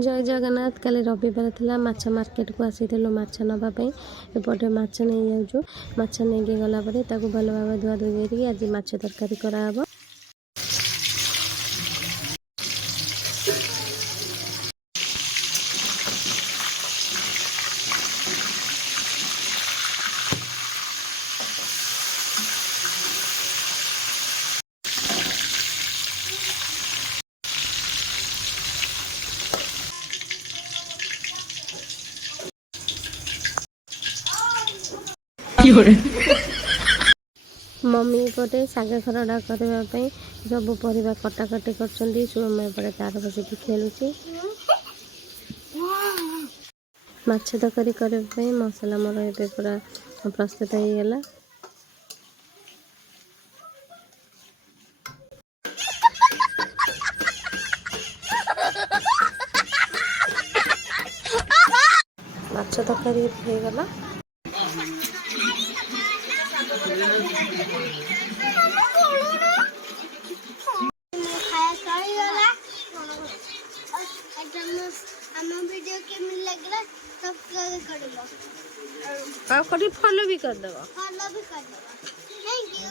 जय जगन्नाथ काली रविवार थिला माछ मार्केट को आसीथिलु माछ नबा पई एपटे माछ नै जाउछु माछ नै के गला परे ताको भलो भाबे धुआ धुई करी आज माछ तरकारी करा हबो। मम्मी पटे सागे खरड़ा करने सब परिवा कटाकटी कर सुरमय पटे तार बस खेलुची माछ तरकारी करने मसला मोर ए पूरा प्रस्तुत हो गला। माछ तरकारी हो गला फॉलो भी कर दो। Thank you.